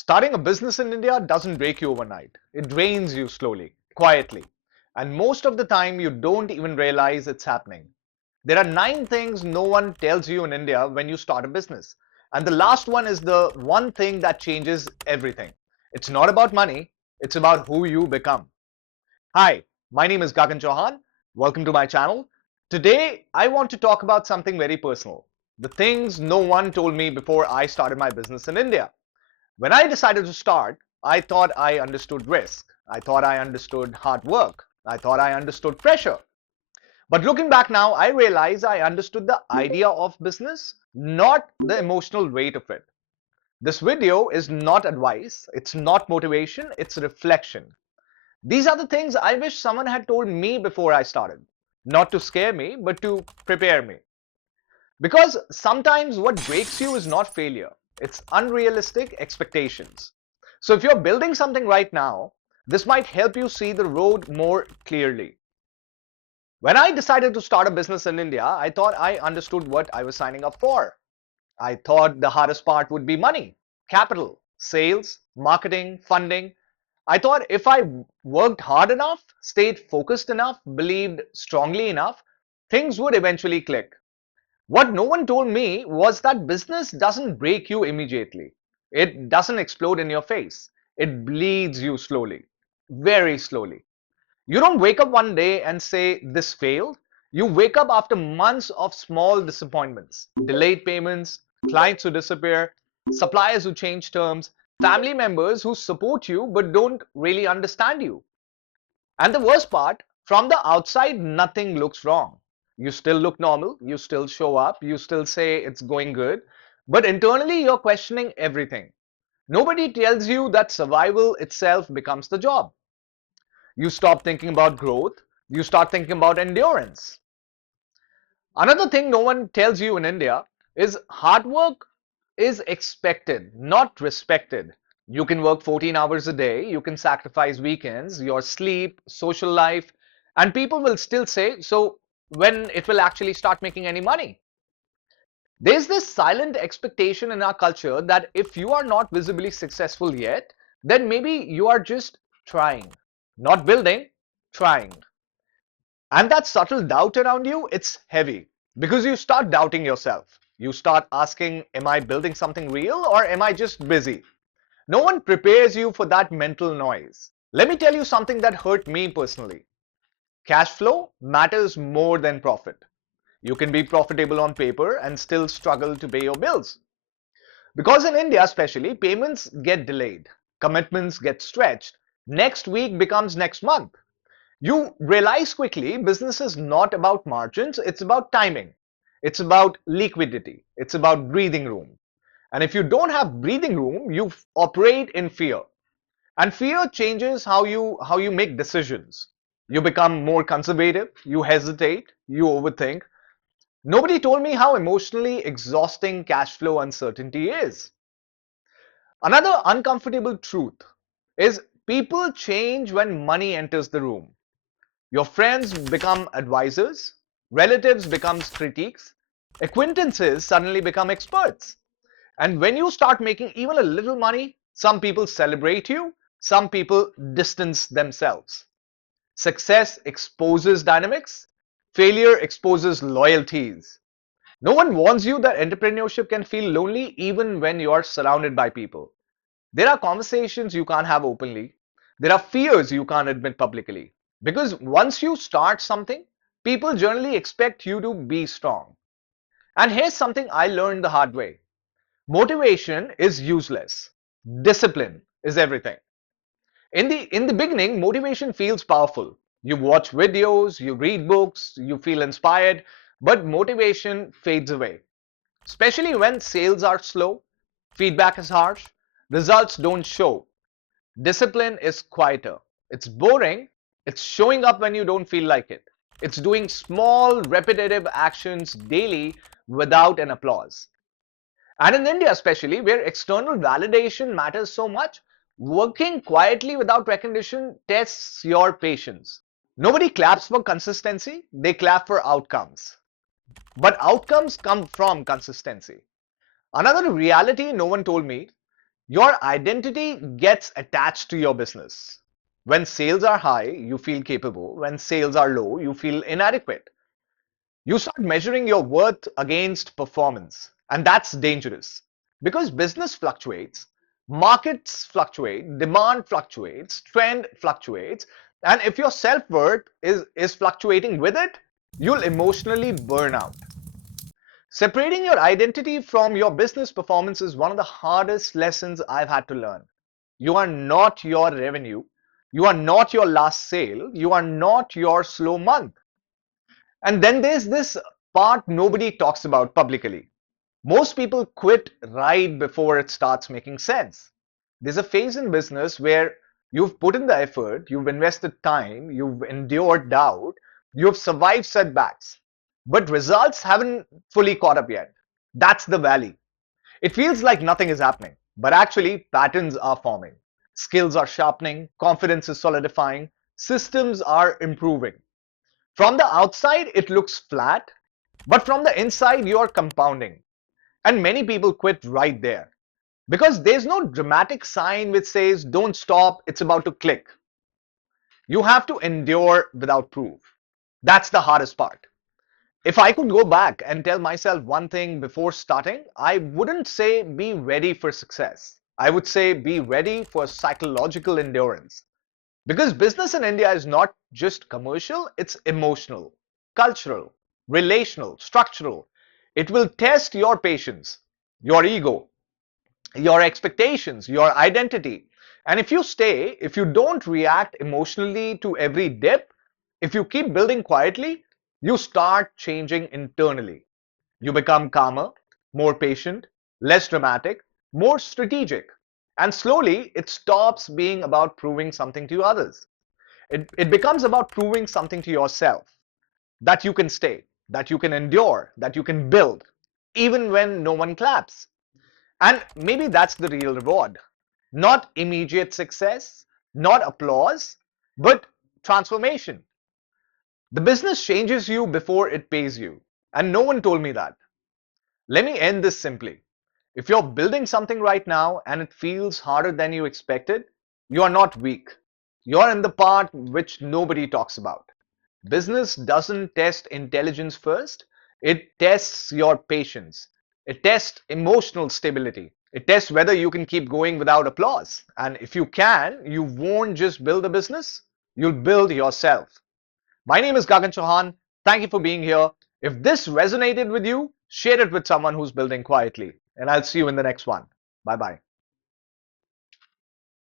Starting a business in India doesn't break you overnight. It drains you slowly, quietly. And most of the time, you don't even realize it's happening. There are 9 things no one tells you in India when you start a business. And the last one is the one thing that changes everything. It's not about money, it's about who you become. Hi, my name is Gagan Chauhan. Welcome to my channel. Today, I want to talk about something very personal. The things no one told me before I started my business in India. When I decided to start, I thought I understood risk. I thought I understood hard work. I thought I understood pressure. But looking back now, I realize I understood the idea of business, not the emotional weight of it. This video is not advice, it's not motivation, it's reflection. These are the things I wish someone had told me before I started. Not to scare me, but to prepare me. Because sometimes what breaks you is not failure, it's unrealistic expectations. So if you're building something right now, this might help you see the road more clearly. When I decided to start a business in India, I thought I understood what I was signing up for. I thought the hardest part would be money, capital, sales, marketing, funding. I thought if I worked hard enough, stayed focused enough, believed strongly enough, things would eventually click. What no one told me was that business doesn't break you immediately. It doesn't explode in your face. It bleeds you slowly, very slowly. You don't wake up one day and say, this failed. You wake up after months of small disappointments, delayed payments, clients who disappear, suppliers who change terms, family members who support you but don't really understand you. And the worst part, from the outside, nothing looks wrong. You still look normal, you still show up, you still say it's going good, but internally you're questioning everything. Nobody tells you that survival itself becomes the job. You stop thinking about growth, you start thinking about endurance. Another thing no one tells you in India is hard work is expected, not respected. You can work 14 hours a day, you can sacrifice weekends, your sleep, social life, and people will still say, so when it will actually start making any money? There's this silent expectation in our culture that if you are not visibly successful yet, then maybe you are just trying, not building, trying. And that subtle doubt around you, it's heavy because you start doubting yourself. You start asking, am I building something real or am I just busy? No one prepares you for that mental noise. Let me tell you something that hurt me personally. Cash flow matters more than profit. You can be profitable on paper and still struggle to pay your bills. Because in India, especially, payments get delayed, commitments get stretched, next week becomes next month. You realize quickly business is not about margins, it's about timing. It's about liquidity. It's about breathing room. And if you don't have breathing room, you operate in fear. And fear changes how you make decisions. You become more conservative, you hesitate, you overthink. Nobody told me how emotionally exhausting cash flow uncertainty is. Another uncomfortable truth is people change when money enters the room. Your friends become advisors, relatives become critiques, acquaintances suddenly become experts. And when you start making even a little money, some people celebrate you, some people distance themselves. Success exposes dynamics, failure exposes loyalties. No one warns you that entrepreneurship can feel lonely even when you are surrounded by people. There are conversations you can't have openly. There are fears you can't admit publicly. Because once you start something, people generally expect you to be strong. And here's something I learned the hard way. Motivation is useless. Discipline is everything. In the beginning, motivation feels powerful. You watch videos, you read books, you feel inspired, but motivation fades away. Especially when sales are slow, feedback is harsh, results don't show. Discipline is quieter. It's boring. It's showing up when you don't feel like it. It's doing small, repetitive actions daily without an applause. And in India, especially, where external validation matters so much, working quietly without recognition tests your patience. Nobody claps for consistency, they clap for outcomes. But outcomes come from consistency. Another reality no one told me, Your identity gets attached to your business. When sales are high, you feel capable. When sales are low, you feel inadequate. You start measuring your worth against performance, and that's dangerous because business fluctuates, markets fluctuate, demand fluctuates, trend fluctuates, and if your self-worth is fluctuating with it, you'll emotionally burn out. Separating your identity from your business performance is one of the hardest lessons I've had to learn. You are not your revenue. You are not your last sale. You are not your slow month. And then there's this part nobody talks about publicly. Most people quit right before it starts making sense. There's a phase in business where you've put in the effort, you've invested time, you've endured doubt, you've survived setbacks, but results haven't fully caught up yet. That's the valley. It feels like nothing is happening, but actually, patterns are forming. Skills are sharpening, confidence is solidifying, systems are improving. From the outside, it looks flat, but from the inside, you're compounding. And many people quit right there because there's no dramatic sign which says, don't stop, it's about to click. You have to endure without proof. That's the hardest part. If I could go back and tell myself one thing before starting, I wouldn't say be ready for success. I would say be ready for psychological endurance. Because business in India is not just commercial, it's emotional, cultural, relational, structural. It will test your patience, your ego, your expectations, your identity. And if you don't react emotionally to every dip, if you keep building quietly, you start changing internally. You become calmer, more patient, less dramatic, more strategic. And slowly, it stops being about proving something to others. It becomes about proving something to yourself that you can stay, that you can endure, that you can build, even when no one claps. And maybe that's the real reward. Not immediate success, not applause, but transformation. The business changes you before it pays you. And no one told me that. Let me end this simply. If you're building something right now and it feels harder than you expected, you are not weak. You're in the part which nobody talks about. Business doesn't test intelligence first, it tests your patience. It tests emotional stability. It tests whether you can keep going without applause. And if you can, you won't just build a business, you'll build yourself. My name is Gagan Chauhan. Thank you for being here. If this resonated with you, share it with someone who's building quietly. And I'll see you in the next one. Bye bye.